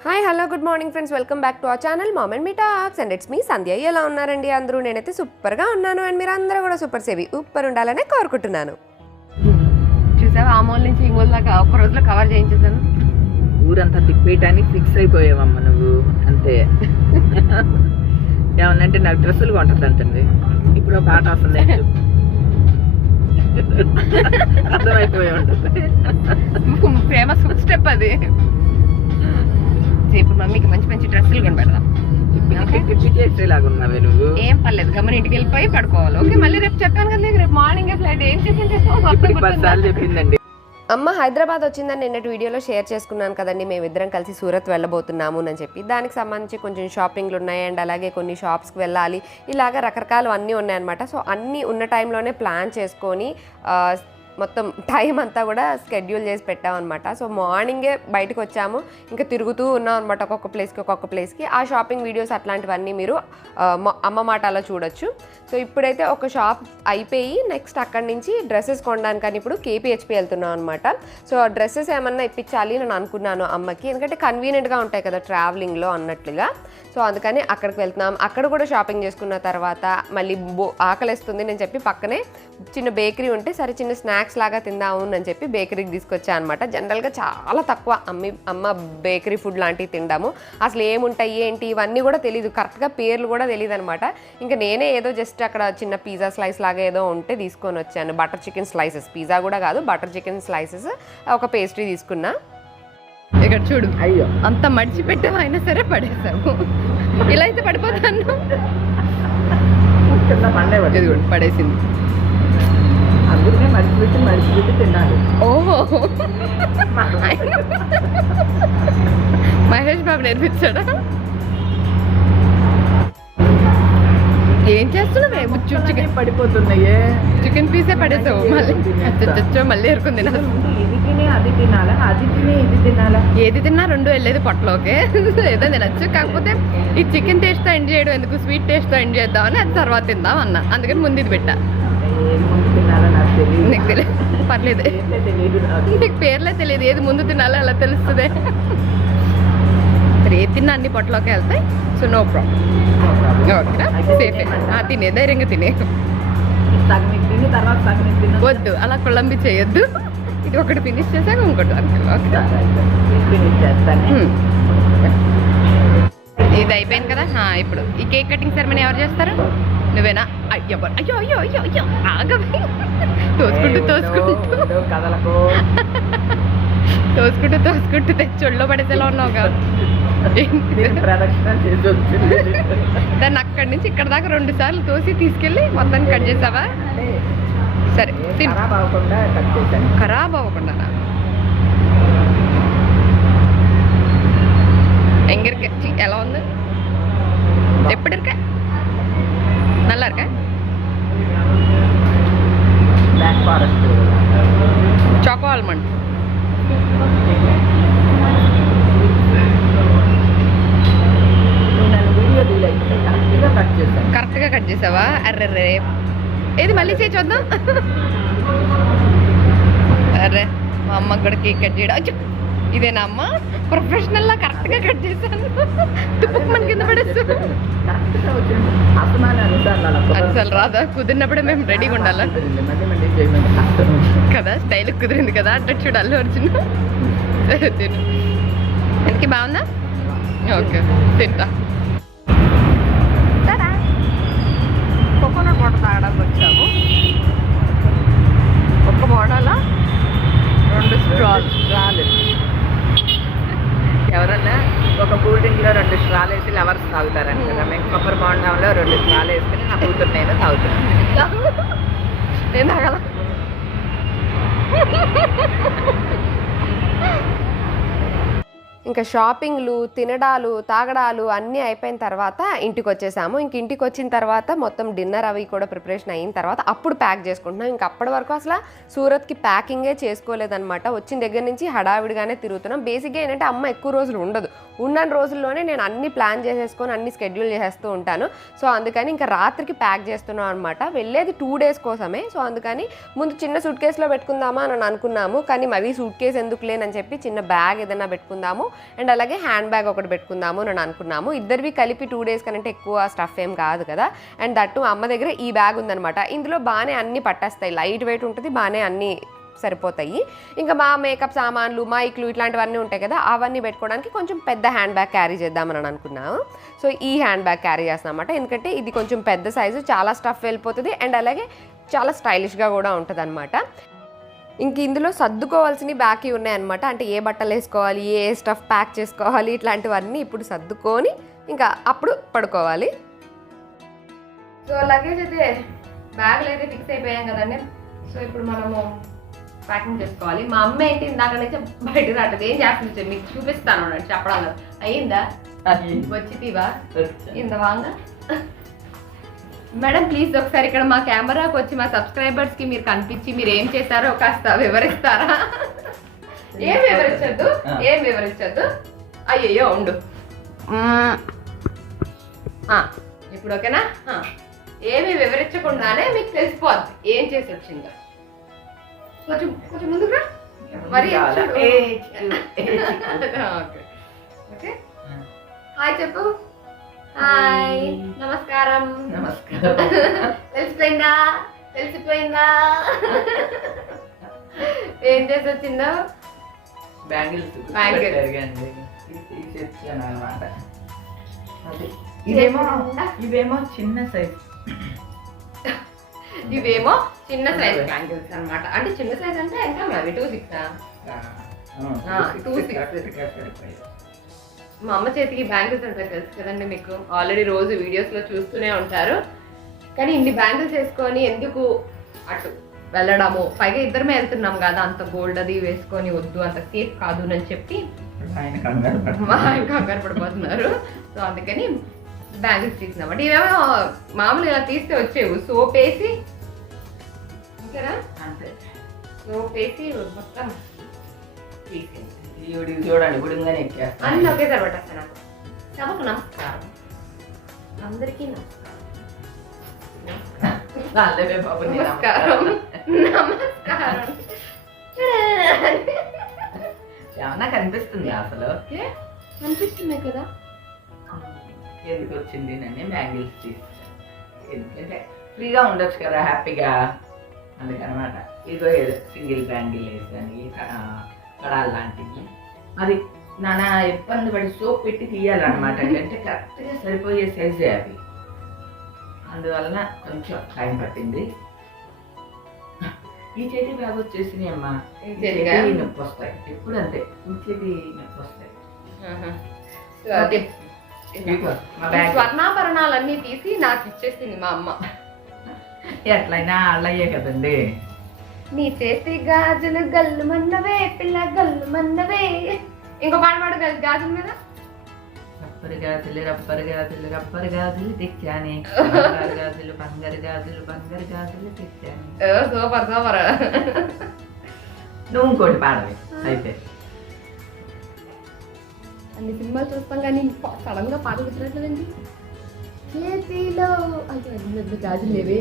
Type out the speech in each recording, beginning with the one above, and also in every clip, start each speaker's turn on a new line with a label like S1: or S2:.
S1: Hi hello good morning friends welcome back to our channel mom n me talks and it's me Sandhya ఎలా ఉన్నారండి అందరూ? నేనైతే సూపర్గా ఉన్నాను. అండ్ మీరు అందరూ కూడా సూపర్ సేవి సూపర్ ఉండాలనే కోరుకుంటున్నాను. చూసావా? ఆ మూల నుంచి ఈ మూల దాకా ఒక్క రోజులో కవర్ చేయించేసాను
S2: ఊరంతా తిప్పేయటానికి ఫిక్స్ అయిపోయావమ్మ నువ్వు. అంతే. ఏమన్నంటే నాకు డ్రెస్సులు కొంటుందంటండి. ఇప్పుడు ఒక పాట వస్తుంది. అర్థమైపోయి ఉంటుంది.
S1: ఫేమస్ ఫుడ్ స్టెప్ అది. ఇప్పుడు మమ్మీకి మంచి మంచి డ్రెస్సులు కొనిపెడదాం.
S2: పిప్పి పిప్పి చేసేలాగా ఉన్నావే నువ్వు.
S1: ఏం పర్లేదు గమని ఇంటికి వెళ్ళిపోయి పడుకోవాలి. ఓకే మళ్ళీ రేపు చెప్పాను కదా రేపు మార్నింగ్ ఫ్లైట్ ఏం చెప్పింది
S2: పది సార్లు చెప్పిందండి.
S1: అమ్మ హైదరాబాద్ వచ్చిందని నిన్నటి వీడియోలో షేర్ చేసుకున్నాను కదండి. మేమిద్దరం కలిసి సూరత్ వెళ్ళబోతున్నాము అని చెప్పి. దానికి సంబంధించి కొంచెం షాపింగ్లు ఉన్నాయి అండ్ అలాగే కొన్ని షాప్స్కి వెళ్ళాలి. ఇలాగ రకరకాలు అన్నీ ఉన్నాయన్నమాట. సో అన్నీ ఉన్న టైంలోనే ప్లాన్ చేసుకొని మొత్తం టైం అంతా కూడా స్కెడ్యూల్ చేసి పెట్టామన్నమాట. సో మార్నింగే బయటకు వచ్చాము. ఇంకా తిరుగుతూ ఉన్నాం అనమాట ఒక్కొక్క ప్లేస్కి ఒక్కొక్క ప్లేస్కి ఆ షాపింగ్ వీడియోస్ అట్లాంటివన్నీ మీరు అమ్మ మాటలో చూడొచ్చు. సో ఇప్పుడైతే ఒక షాప్ అయిపోయి నెక్స్ట్ అక్కడి నుంచి డ్రెస్సెస్ కొనడానికని ఇప్పుడు కేపీహెచ్పి వెళ్తున్నాం అనమాట సో డ్రెస్సెస్ ఏమన్నా ఇప్పించాలి నేను అనుకున్నాను అమ్మకి. ఎందుకంటే కన్వీనియంట్గా ఉంటాయి కదా ట్రావెలింగ్లో అన్నట్లుగా. సో అందుకని అక్కడికి వెళ్తున్నాం. అక్కడ కూడా షాపింగ్ చేసుకున్న తర్వాత మళ్ళీ బో ఆకలిస్తుంది నేను చెప్పి పక్కనే చిన్న బేకరీ ఉంటే సరే చిన్న స్నాక్స్ లాగా తిందాము అని చెప్పి బేకరీకి తీసుకొచ్చా అనమాట జనరల్గా చాలా తక్కువ అమ్మి అమ్మ బేకరీ ఫుడ్ లాంటివి తిండాము అసలు ఏముంటాయి ఏంటి ఇవన్నీ కూడా తెలియదు కరెక్ట్గా పేర్లు కూడా తెలియదు అనమాట ఇంకా నేనే ఏదో జస్ట్ అక్కడ చిన్న పిజ్జా స్లైస్ లాగా ఏదో ఉంటే తీసుకొని వచ్చాను. బటర్ చికెన్ స్లైసెస్ పిజ్జా కూడా కాదు బటర్ చికెన్ స్లైసెస్ ఒక పేస్ట్రీ తీసుకున్నా. ఇక్కడ చూడు
S2: అయ్యో.
S1: అంత మడిచిపెట్టాము అయినా సరే పడేసాము. ఇలా అయితే పడిపోతాను.
S2: కింద మడిచిపెట్టి తినాలి.
S1: ఓహో. మహేష్ బాబు నేర్పించాడా? ఏం చేస్తున్నావే? చికెన్.
S2: పడిపోతున్నాయే.
S1: చికెన్ పీసే పడేసావు మళ్ళీ. అచ్చచ్చో మళ్ళీ ఎరుకుంది
S2: ఇది తిని అది తినాలా? అది తిని ఇది తినాలా?
S1: ఏది తిన్నా రెండు వెళ్ళేది పొట్టలోకే ఏదో తినచ్చు. కాకపోతే ఈ చికెన్ టేస్ట్తో ఎండ్ చేయడం ఎందుకు? స్వీట్ టేస్ట్తో ఎండ్ చేద్దామని అది తర్వాత తిందాం అన్న. అందుకని ముందు ఇది పెట్టా.
S2: నాకు తెలియదు
S1: పర్లేదు.
S2: నాకు
S1: పేర్లే తెలియదు ఏది ముందు తినాలో అలా తెలుస్తుంది. సరే ఏది తిన్నా అన్ని పొట్టలోకి వెళ్తాయి. సో నో ప్రాబ్లం ఓకేనా? సేఫే. తినే ధైర్యంగా తినే. వద్దు. అలా కుళ్ళంబి చేయొద్దు. ఇది ఒకటి ఫినిష్ చేశాక ఇంకోటి వరకు ఓకే
S2: ఫినిష్ చేస్తాను.
S1: హ్మ్. ఇది అయిపోయింది కదా? ఇప్పుడు ఈ కేక్ కటింగ్ సెరమనీ ఎవరు చేస్తారు? నువ్వేనా? అయ్యో అయ్యో అయ్యో అయ్యో అయ్యో ఆగవే. తోసుకుంటూ తోసుకుంటూ.
S2: కదలకు.
S1: తోసుకుంటూ తోసుకుంటూ తెచ్చి ఒళ్ళో పడేసేలా ఉన్నావు కాదు దాన్ని అక్కడి నుంచి ఇక్కడ దాకా రెండు సార్లు తోసి తీసుకెళ్ళి మొత్తం కట్ చేసావా? సరే
S2: ఖరాబ్ అవ్వకుండా
S1: ఎంగిరిక ఎలా ఉంది? ఎప్పుడు ఇరికా நல்லா இருக்க
S2: బ్లాక్ ఫారెస్ట్
S1: చాకో ఆల్మండ్
S2: నువ్వు నన్ను వీడియో తీయలేదు కరెక్ట్గా కట్ చేశాను
S1: కరెక్ట్గా కట్ చేసావా అర్రెర్రే ఏది మళ్ళీ చేయి చూద్దాం అర్రే మా అమ్మకి కూడా కేక్ కట్ చేయడం అచ్చో, ఇదేనా అమ్మ? ప్రొఫెషనల్ లా కరెక్ట్గా కట్ చేశాను. తుప్పుకు మన కింద పడేస్తూ
S2: కరెక్ట్గా వచ్చిన అసమాన అనుసారాలు
S1: అసలు రాదా? కుదిరినప్పుడే మేము రెడీగా ఉండాలా? కదా? స్టైల్ కుదిరింది కదా? అంటే చూడాలి అర్జున్. సరే తిను. ఎందుకు బాగుందా? ఓకే తింటా. కోకోనట్ వాటర్ తాగడానికి వచ్చాము ఒక్క మోడలా రెండు స్ట్రాల్
S2: స్ట్రాలు ఎవరన్నా ఒక కూల్ డ్రింక్లో రెండు స్ట్రాలు వేసి లవర్స్ తాగుతారంట కదా. మేము కొబ్బరి బొండంలో రెండు స్ట్రాలు వేసుకుని నా కూతురు నేను తాగుతున్నాను.
S1: ఏం తాగాల? ఇంకా షాపింగ్లు తినడాలు తాగడాలు అన్నీ అయిపోయిన తర్వాత ఇంటికి వచ్చేసాము ఇంక ఇంటికి వచ్చిన తర్వాత మొత్తం డిన్నర్ అవి కూడా ప్రిపరేషన్ అయిన తర్వాత అప్పుడు ప్యాక్ చేసుకుంటున్నాం. ఇంక అప్పటి వరకు అసలు సూరత్కి ప్యాకింగే చేసుకోలేదనమాట వచ్చిన దగ్గర నుంచి హడావిడిగానే తిరుగుతున్నాం. బేసిక్గా ఏంటంటే అమ్మ ఎక్కువ రోజులు ఉండదు. ఉన్న రోజుల్లోనే నేను అన్ని ప్లాన్ చేసేసుకొని అన్ని షెడ్యూల్ చేసేస్తూ ఉంటాను. సో అందుకని ఇంకా రాత్రికి ప్యాక్ చేస్తున్నాం అనమాట వెళ్ళేది టూ డేస్ కోసమే. సో అందుకని ముందు చిన్న సూట్ కేసులో పెట్టుకుందామా అని అనుకున్నాము. కానీ మరీ సూట్ కేసు ఎందుకు లేనని చెప్పి చిన్న బ్యాగ్ ఏదైనా పెట్టుకుందాము. అండ్ అలాగే హ్యాండ్ బ్యాగ్ ఒకటి పెట్టుకుందాము అని అనుకున్నాము. ఇద్దరివి కలిపి టూ డేస్ కంటే ఎక్కువ స్టఫ్ ఏం కాదు కదా. అండ్ దట్టు అమ్మ దగ్గర ఈ బ్యాగ్ ఉందనమాట ఇందులో బాగానే అన్ని పట్టేస్తాయి. లైట్ వెయిట్ ఉంటుంది బాగానే అన్ని సరిపోతాయి. ఇంకా మా మేకప్ సామాన్లు మైక్లు ఇట్లాంటివన్నీ ఉంటాయి కదా అవన్నీ పెట్టుకోవడానికి కొంచెం పెద్ద హ్యాండ్ బ్యాగ్ క్యారీ చేద్దామని అనుకున్నాము. సో ఈ హ్యాండ్ బ్యాగ్ క్యారీ చేస్తాం అనమాట ఎందుకంటే ఇది కొంచెం పెద్ద సైజు చాలా స్టఫ్ వెళ్ళిపోతుంది. అండ్ అలాగే చాలా స్టైలిష్గా కూడా ఉంటుంది అనమాట ఇంక ఇందులో సర్దుకోవాల్సినవి బాకీ ఉన్నాయన్నమాట. అంటే ఏ బట్టలు వేసుకోవాలి ఏ స్టఫ్ ప్యాక్ చేసుకోవాలి ఇట్లాంటివన్నీ ఇప్పుడు సర్దుకొని ఇంకా అప్పుడు పడుకోవాలి. సో లగేజ్ అయితే బ్యాగులు అయితే ఫిక్స్ అయిపోయాం కదండి. సో ఇప్పుడు మనము ప్యాకింగ్ చేసుకోవాలి. మా అమ్మ ఏంటి ఇందాక నుంచి బయట రావట్లేదు. ఏం చేస్తుంది మీకు చూపిస్తాను చెప్పడం లేదు. అయ్యిందా? వచ్చి తీవా? ఇంత వాంగ మేడం ప్లీజ్ ఒకసారి ఇక్కడ మా కెమెరాకి వచ్చి మా సబ్స్క్రైబర్స్కి మీరు కనిపించి మీరు ఏం చేశారో కాస్త వివరిస్తారా? ఏం వివరించద్దు? ఏం వివరించద్దు? అయ్యయ్యో ఉండు. ఇప్పుడు ఓకేనా? ఆ, ఏమి వివరించకుండానే మీకు తెలిసిపోద్ది ఏం చేసి వచ్చిందో. కొంచెం కొంచెం ముందుకు రా. మరి. ఓకే. ఓకే. హాయ్ చెప్పు. హాయ్ నమస్కారం తెలిసిపోయిందా? తెలిసిపోయిందా? ఏం చేసి వచ్చిందో
S2: బ్యాంగిల్స్. అనమాట ఇవేమో చిన్న సైజ్.
S1: ఇవేమో చిన్న సైజ్ బ్యాంగిల్స్ అన్నమాట. అంటే చిన్న సైజ్ అంటే ఎంత అవి టూ సిక్స్? two six. మా అమ్మ చేతికి బ్యాంగిల్స్ అంటే తెలుసు కదండి మీకు. ఆల్రెడీ రోజు వీడియోస్లో చూస్తూనే ఉంటారు. కానీ ఇన్ని బ్యాంగిల్స్ వేసుకొని ఎందుకు అటు వెళ్ళడము? పైగా ఇద్దరమే వెళ్తున్నాం కదా అంత గోల్డ్ అది వేసుకొని వద్దు అంత సేఫ్ కాదు అని చెప్పి
S2: ఆయన కంగారు
S1: మా ఆయన కంగారు పడిపోతున్నారు. సో అందుకని బ్యాంగిల్స్ తీసినామంటే ఇవేమో మామూలుగా ఇలా తీస్తే వచ్చేవి. సోప్ వేసి ఓకేనా సోప్ వేసి మొత్తం
S2: చూడండి గుడింగానే
S1: అన్ని ఒకేసారి పట్టేస్తాను. నాకు. నమస్కారం. అందరికీ నమస్కారం.
S2: చాలేవే బాబు
S1: నమస్కారం
S2: నమస్కారం. ఏమన్నా కనిపిస్తుంది అసలు
S1: ఓకే అనిపిస్తున్నాయి కదా
S2: ఎందుకు వచ్చింది నన్ను బ్యాంగిల్స్ తీస్తాను ఎందుకంటే ఫ్రీగా ఉండొచ్చు కదా హ్యాపీగా అందుకనమాట ఇదో ఏదో సింగిల్ బ్యాంగిల్ వేసాను కడాలు లాంటివి అది నాన్న ఇబ్బంది పడి సోప్ పెట్టి తీయాలన్నమాట అంటే కరెక్ట్గా సరిపోయే సైజే అవి అందువలన కొంచెం టైం పట్టింది. ఈ చేతి బ్యాగ్ వచ్చేసినాయి అమ్మా? చేతి నొప్పి వస్తాయి. ఎప్పుడు అంతే. ఈ చేతి నొప్పి వస్తాయి.
S1: స్వర్ణాభరణాలన్నీ తీసి నాకు ఇచ్చేసింది మా అమ్మ.
S2: ఎట్లయినా అల్లయ్యే కదండి.
S1: నీ చేతి గాజులు గల్లు మన్నవే పిల్ల గల్లు మన్నవే. ఇంకో పాట పాడు గా- గాజుల మీద.
S2: రబ్బరు గాజులు రబ్బరు గాజులు రబ్బరు గాజులు తెచ్చానే బంగారు గాజులు బంగారు గాజులు బంగారు గాజులు తెచ్చానే
S1: సూపర్ సూపర్.
S2: నువ్వు ఇంకోటి పాడవి. అయితే
S1: అన్ని సినిమాలు చూస్తాం కానీ సడన్గా పాటలు వచ్చినట్లేదండి చేతిలో అయ్యో గాజులు లేవే.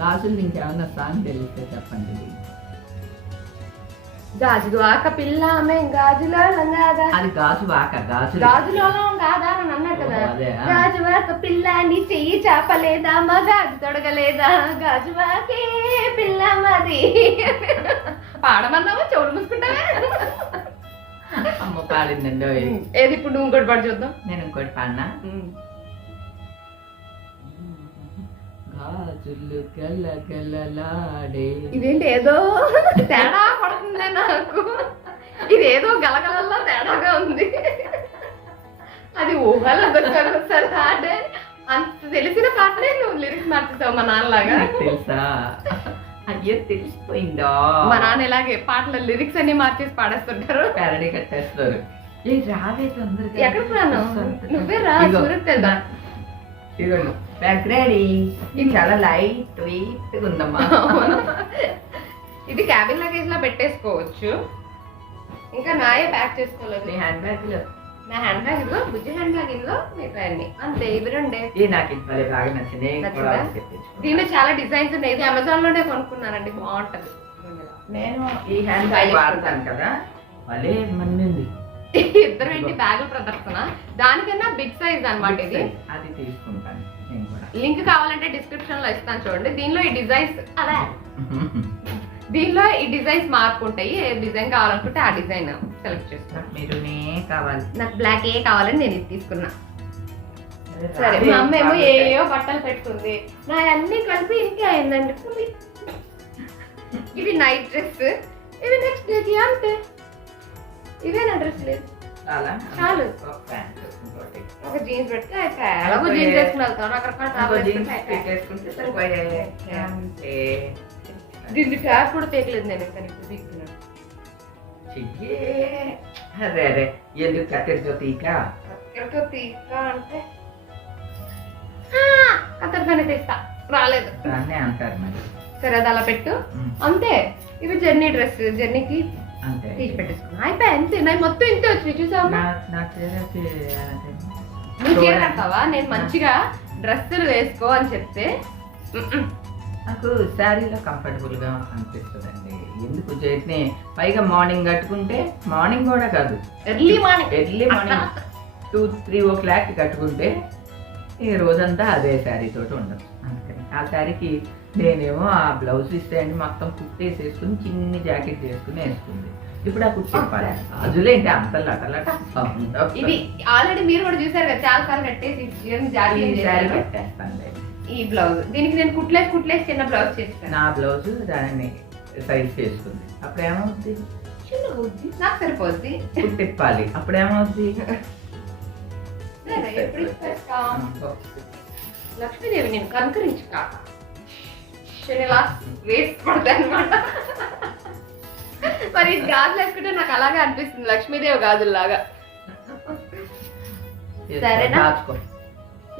S2: గాజులు ఇంకేమన్నా సాంగ్ తెలిస్తే చెప్పండి.
S1: గాజులు ఆక పిల్ల మేం గాజులో కాదా
S2: అది గాజు వాక గాజులు.
S1: గాజులో కాదా. అని అన్నాడు కదా. గాజు వాక పిల్ల నీ చెయ్యి చాపలేదా మా గాజు తొడగలేదా? గాజు వాకే పిల్ల మాది. పాడమన్నావా? చెవులు మూసుకుంటావా?
S2: అమ్మ పాడిందండి.
S1: ఏది ఇప్పుడు నువ్వు ఇంకోటి పాడు చూద్దాం.
S2: నేను ఇంకోటి పాడినా? గాజులు గల గలలాడే
S1: ఇదేంటి ఏదో? తేడా? పడుతుంది నాకు. ఇది ఏదో గలగలల్లో తేడాగా ఉంది. అది ఊహలో పాడే అంత తెలిసిన పాటనే నువ్వు లిరిక్స్ మార్చేసావు మా నాన్నలాగా.
S2: తెలుసా? అయ్యో తెలిసిపోయిందా?
S1: మా నాన్న ఇలాగే పాటల లిరిక్స్ అన్ని మార్చేసి పాడేస్తుంటారు.
S2: ప్యారడీ కట్టేస్తారు. ఏ రావే తొందరగా.
S1: ఎక్కడికి రాను నువ్వే రా. సూరత్
S2: ఇదిగోండి రెడీ. ఇది చాలా లైట్ వెయిట్ ఉందమ్మా.
S1: ఇది క్యాబిన్ లగేజ్లో పెట్టేసుకోవచ్చు. ఇంకా నాయే ప్యాక్ చేసుకోలేదు.
S2: హ్యాండ్ బ్యాగ్లో.
S1: నా హ్యాండ్ బ్యాగ్ ఇదిగో బుజ్జి హ్యాండ్ బ్యాగ్ ఇదిగో మిగతా అన్ని అంతే ఇవి రెండే
S2: ఇది నాకు ఇది భలే బాగా నచ్చింది.
S1: దీనిలో చాలా డిజైన్స్ ఉన్నాయి. ఇది అమెజాన్లోనే కొనుక్కున్నానండి. బాగుంటది.
S2: నేను ఈ హ్యాండ్ బ్యాగ్ వాడతాను కదా. భలే
S1: ఇద్దరు ఏంటి? బ్యాగుల ప్రదర్శన. దానికన్నా బిగ్ సైజ్ అన్నమాట ఇది.
S2: అది తీసుకుంటాను
S1: లింక్ కావాలంటే డిస్క్రిప్షన్లో ఇస్తాను చూడండి. దీనిలో ఈ డిజైన్స్ అలా. దీనిలో ఈ డిజైన్స్ మార్పుంటాయి. ఏ డిజైన్ కావాలనుకుంటే ఆ డిజైన్ సెలెక్ట్ చేసుకోండి
S2: మీరు నే కావాలి.
S1: నాకు బ్లాక్ ఏ కావాలని నేను ఇది తీసుకున్నా. సరే మా అమ్మ ఏమో ఏయో బట్టలు పెట్టుకుంది. నా అన్ని కలిపి ఇంకే అయిందండి. ఇది నైట్ డ్రెస్ ఇది నెక్స్ట్ డేకి అంతే. ఇవే నా డ్రెస్ లేదు.
S2: చాలా. ఒక
S1: జీన్స్ పెడితే అయిపోయా ఎలాగో జీన్స్ వేసుకుని వెళ్తాను రకరకాల దీన్ని ట్యాప్ కూడా తేకలేదు నేను ఇంకా ఇప్పుడు తీసుకున్నాను
S2: చిగ్గే అదే అదే ఎందుకు కట్టెలతో తీక
S1: ఎక్కడికో తీస్తా అంటే? కత్తెరపైన తీస్తా. రాలేదు.
S2: దాన్నే అంటారు మరి.
S1: సరే అది అలా పెట్టు. అంతే. ఇవి జర్నీ డ్రెస్ జర్నీకి
S2: అంతే.
S1: తీసి పెట్టేసుకున్నా అయిపోయి అంతే నాకు మొత్తం ఇంతే వచ్చినాయి. చూసావా. నువ్వు చీర కడతావా? నేను మంచిగా డ్రెస్సులు వేసుకో అని చెప్తే. "మ్మ్.
S2: నాకు శారీలో కంఫర్టబుల్గా అనిపిస్తుందండి. ఎందుకు చేతిని పైగా మార్నింగ్ కట్టుకుంటే మార్నింగ్ కూడా కాదు.
S1: Early
S2: morning. Early morning. Two three o'clock కట్టుకుంటే ఈ రోజంతా అదే శారీ తోటి ఉండదు అందుకని ఆ శారీకి నేనేమో ఆ బ్లౌజ్ ఇస్తే మొత్తం కుట్టేసేసుకుని చిన్ని జాకెట్ వేసుకుని వేసుకుంది. ఇప్పుడు ఆ కుట్టి గాజులేంటి? అంత లటలట.
S1: ఇది ఆల్రెడీ మీరు కూడా చూసారు కదా చాలా సార్లు కట్టేసి
S2: శారీ. పెట్టేస్తాను
S1: ఈ బ్లౌజ్. దీనికి నేను కుట్లేసి కుట్లేసి చిన్న బ్లౌజ్ చేస్తాను.
S2: నా బ్లౌజ్ దానిని సైజ్ చేసుకుంది. అప్పుడు ఏమవుద్ది?
S1: చిన్న బుద్ధి. నాకు సరిపోద్ది.
S2: కుట్టిప్పాలి. అప్పుడు ఏమవుద్ది?
S1: లక్ష్మీదేవి నేను కనుకరించు కాక లాస్ట్ వేస్ట్ అనమాట మరి ఈ గాజులు వేసుకుంటే నాకు అలాగే అనిపిస్తుంది. లక్ష్మీదేవి గాజుల్లాగా. సరేనా?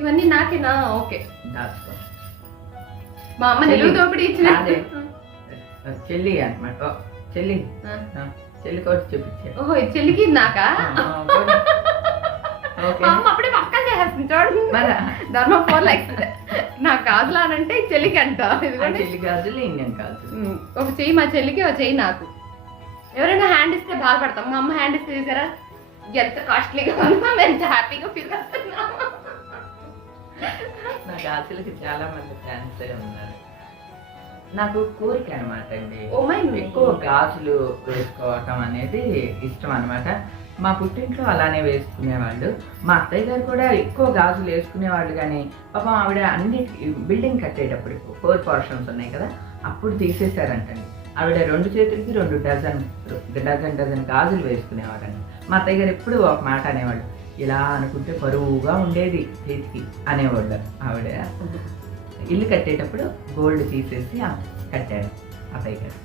S1: ఇవన్నీ నాకేనా? ఓకే.
S2: దాచుకో
S1: మా అమ్మ నిలువు దోపిడీ ఇచ్చిన.
S2: చెల్లి అనమాట చెల్లి. చెల్లి కూడా చూపించే.
S1: ఓహో చెల్లికి నాకా
S2: ఓకే.
S1: మా అమ్మ అప్పుడే పక్కన చేసేస్తుంది చూడండి ధర్మ ఫోర్ లైక్స్. నాకు గాజులు అని అంటే ఈ చెల్లికి అంట.
S2: చెల్లి గాజులు ఇండియన్ గాజులు.
S1: ఒక చెయ్యి మా చెల్లికి ఒక చెయ్యి నాకు. ఎవరైనా హ్యాండ్ ఇస్తే బాధపడతాం. మా అమ్మ హ్యాండ్ ఇస్తే చూసారా? ఎంత కాస్ట్లీగా ఉందో మేము ఎంత హ్యాపీగా ఫీల్ అవుతున్నాము
S2: నా గాజులకి చాలా మంది ఫ్యాన్స్ ఉన్నారు. నాకు కోరిక అనమాట అండి. ఎక్కువ గాజులు వేసుకోవటం అనేది ఇష్టం అనమాట మా పుట్టింట్లో అలానే వేసుకునేవాళ్ళు. మా అత్తయ్య గారు కూడా ఎక్కువ గాజులు వేసుకునేవాళ్ళు కానీ పాపం ఆవిడ అన్ని బిల్డింగ్ కట్టేటప్పుడు ఫోర్ పోర్షన్స్ ఉన్నాయి కదా అప్పుడు తీసేశారంటండి. ఆవిడ రెండు చేతులకి రెండు డజన్ డజన్ డజన్ గాజులు వేసుకునేవాడండి మా అత్తయ్య గారు ఎప్పుడు ఒక మాట అనేవాళ్ళు ఇలా అనుకుంటే బరువుగా ఉండేది చేతికి అనేవాళ్ళు ఆవిడ. ఇల్లు కట్టేటప్పుడు గోల్డ్ తీసేసి ఆ కట్టాడు అత్తయ్య గారు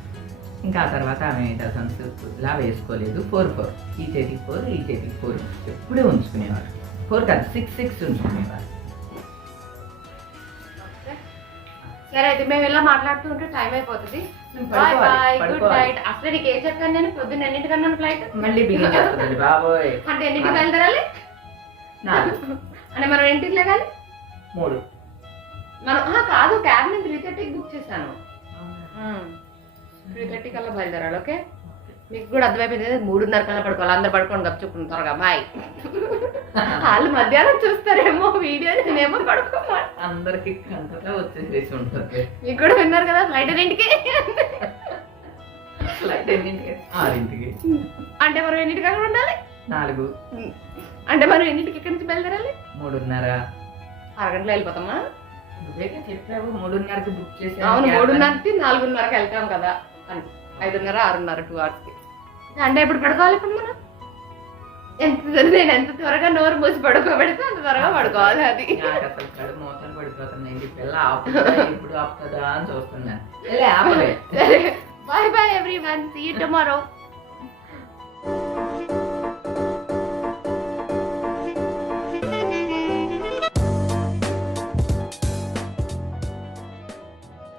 S2: ఇంకా ఆ తర్వాత ఆమె డజన్స్ ఇలా వేసుకోలేదు. Four four. ఈ చేతికి ఫోర్ ఈ చేతికి ఫోర్ ఎప్పుడూ ఉంచుకునేవారు. ఫోర్ కాదు సిక్స్ సిక్స్ ఉంచుకునేవారు.
S1: సరే అయితే మేము ఇలా మాట్లాడుతూ ఉంటే టైం అయిపోతుంది. Bye bye
S2: good.
S1: నైట్. అసలు నీకు ఏం చెప్పాను నేను? పొద్దున్న ఎన్నింటికన్నా ఫ్లైట్
S2: మళ్ళీ బాబోయ్.
S1: అంటే ఎన్నింటికి బయలుదేరాలి?
S2: నాలుగు.
S1: అంటే మనం ఇంటికి లేగాలి
S2: మూడు.
S1: మనం ఆ, కాదు క్యాబ్ నేను త్రీ థర్టీకి బుక్ చేశాను. త్రీ థర్టీ కల్లా బయలుదేరాలి ఓకే? మీకు కూడా అర్థమైపోయింది మూడున్నర కల్లా పడుకోవాలి అందరు పడుకోండి గప్చుకుని త్వరగా బాయ్. వాళ్ళు మధ్యాహ్నం చూస్తారేమో వీడియో నేనేమో పడుకోవాలి
S2: అందరికి వచ్చేసేసి ఉంటుంది.
S1: మీకు కూడా విన్నారు కదా ఫ్లైట్ ఎన్నింటికి?
S2: ఫ్లైట్ ఎన్నింటికి? ఆరింటికి.
S1: అంటే మనం ఎన్నింటికి అక్కడ ఉండాలి?
S2: నాలుగు.
S1: అంటే మనం ఎన్నింటికి ఎక్కడి నుంచి బయలుదేరాలి?
S2: మూడున్నర.
S1: అరగంటలో వెళ్ళిపోతామా?
S2: చెప్పావు మూడున్నరకి బుక్ చేసి
S1: అవును మూడున్నరకి నాలుగున్నరకి వెళ్తాం కదా అని. ఐదున్నర ఆరున్నర టూ అవర్స్కి అంటే ఎప్పుడు పడుకోవాలి ఇప్పుడు మనం? ఎంత నేను ఎంత త్వరగా నోరు మూసి పడుకోబెడితే అంత త్వరగా పడుకోవాలి అది.
S2: అసలు కడుపు మూతలు పడిపోతున్నాయి పిల్ల ఇప్పుడు ఆపుతుందా అని చూస్తున్నాను
S1: bye bye everyone see tomorrow